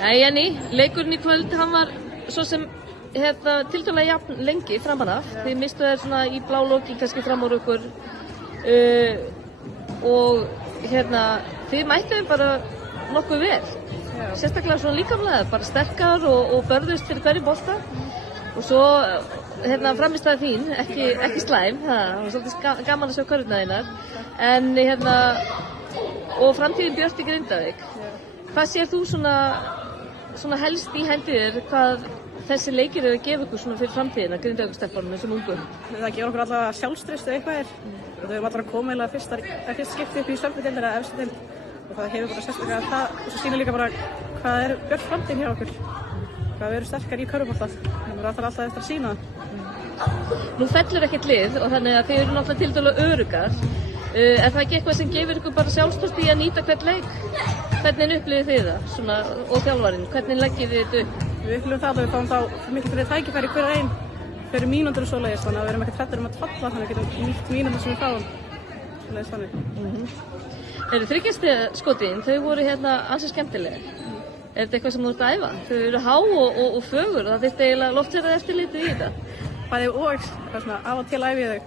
Jenny, leikurinn í kvöld, hann var svo sem tiltölulega jafn lengi framan af. Þið mistu þér svona í blá loki kannski fram úr ykkur og þið mættuðu bara nokkuð vel. Sérstaklega svona líkamlega, bara sterkar og börðust fyrir hverju bolta. Og svo framistæði þín, ekki slæm, það var svolítið gaman að sjá körfurnar þínar. En og framtíðin björt í Grindavík. Hvað sér þú svona helst í hendi þér hvað þessi leikir að gefa ykkur svona fyrir framtíðina, Grindavíkurstelpunum eins og ungu? Það gefur okkur alltaf sjálfstraust ef eitthvað er. Við höfum alltaf að koma eða fyrst skipti upp í Sölvudeild eða efstu deild og það hefur bara sérstaklega það og svo sýnir líka bara hvað er björt framtíðin hjá okkur. Hvað við erum sterkar í körfubolta. Það er alltaf eftir að sýna það. Nú fellur ekkert lið og þannig að þið eru náttúrulega tiltölulega öruggar. Er það ekki eitthvað sem gefur ykkur bara sjálfstraust í að nýta hvern leik? Hvernig upplifið þið það svona, og þjálfarinn? Hvernig leggið þið þetta upp? Við upplifum það að við fáum þá miklu fyrir tækifæri hver einn fyrir mínútur og svoleiðis þannig að við erum ekkert hræddir að falla þannig að við getum nýtt mínútur sem við fáum. Svoleiðis þannig. Þriggjastiga skotin, þau voru ansi skemmtileg. Er þetta eitthvað sem þú ert að æfa? Þau eru há og fögur og það þyrfti eiginlega loftverðað eftirlitið í þetta. Bæði og svona af og til æfi ég þau.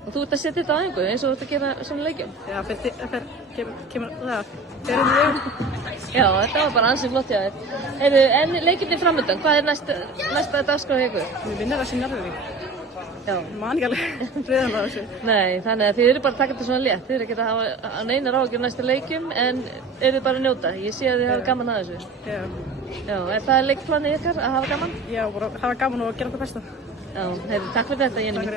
Og þú ert að setja þetta á einhverju eins og þú ert að gera svona leikjum? Já, kemur það. Já, þetta var bara ansið flott hjá þér. En leikirnir framöndan, hvað er næsta dagskrá hjá ykkur? Við vinnum þessi Njarðvík. Já. Man ekki alveg reyðan á þessu. Nei, þannig að þið eru bara að taka þetta svona létt. Þið eru ekki að hafa neinar áhyggjur næsta leikjum en eru bara að njóta. Ég sé að þið hafa gaman að þessu. Já. Já, er það leikplanið ykkar að hafa gaman? Já, bara hafa gaman og gera það besta. Já, takk fyrir þetta, Jenny mín.